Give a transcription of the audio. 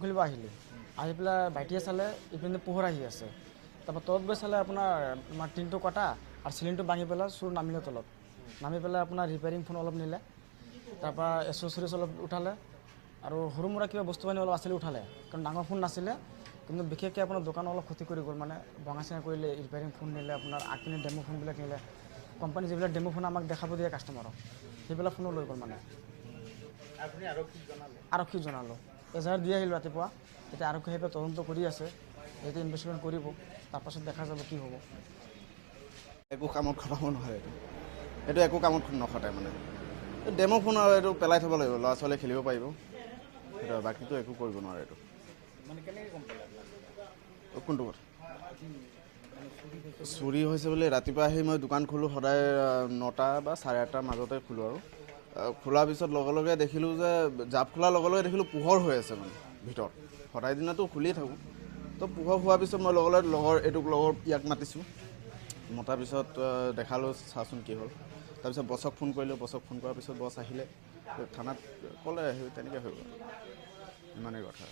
খুলিব আহিলে আহি পেলাই ভাইটিয়ে চালে ইপিনে পোহৰ আহি আছে তাৰপৰা তলত গৈ চালে আপোনাৰ টিনটো কটা আৰু চিলিংটো ভাঙি পেলাই চুৰ নামিলে তলত নামি পেলাই আপোনাৰ ৰিপেয়াৰিং ফোন অলপ নিলে তাৰপৰা এচেছৰিজ অলপ উঠালে আৰু সৰু মুৰা কিবা বস্তু বাহিনী অলপ আছিলে উঠালে কাৰণ ডাঙৰ ফোন নাছিলে কিন্তু বিশেষকৈ আপোনাৰ দোকান অলপ ক্ষতি কৰি গ'ল মানে ভঙা চিঙা কৰিলে ৰিপেয়াৰিং ফোন নিলে আপোনাৰ আগপিনে ডেমো ফোনবিলাক নিলে কোম্পানী যিবিলাক ডেমো ফোন আমাক দেখাব দিয়ে কাষ্টমাৰক সেইবিলাক ফোনো লৈ গ'ল মানে আপুনি আৰক্ষীক জনালোঁ এজাহাৰ দি আহিলোঁ ৰাতিপুৱা এতিয়া আৰক্ষী আহি পেলাই তদন্ত কৰি আছে এতিয়া ইনভেষ্টিগেশ্যন কৰিব তাৰপাছত দেখা যাব কি হ'ব একো কামত খটাব নোৱাৰে এইটো একো কামত নখটায় মানে ডেমো ফোন আৰু এইটো পেলাই থ'ব লাগিব ল'ৰা ছোৱালীয়ে খেলিব পাৰিব সেইটো বাকীটো একো কৰিব নোৱাৰে এইটো কোনটো কথা চুৰি হৈছে বুলি ৰাতিপুৱা আহি মই দোকান খোলোঁ সদায় 9টা বা 8:30টাৰ মাজতে খোলোঁ আৰু খোলাৰ পিছত লগে লগে দেখিলোঁ যে জাপ খোলাৰ লগে লগে দেখিলোঁ পোহৰ হৈ আছে মানে ভিতৰত সদায় দিনাতো খুলিয়ে থাকোঁ তো পোহৰ হোৱাৰ পিছত মই লগৰ ইয়াক মাতিছোঁ মতাৰ পিছত দেখালোঁ চাচোন কি হ'ল তাৰপিছত বছক ফোন কৰিলোঁ বছক ফোন কৰাৰ পিছত বছ আহিলে থানাত ক'লে তেনেকৈ হৈ গ'ল ইমানেই কথা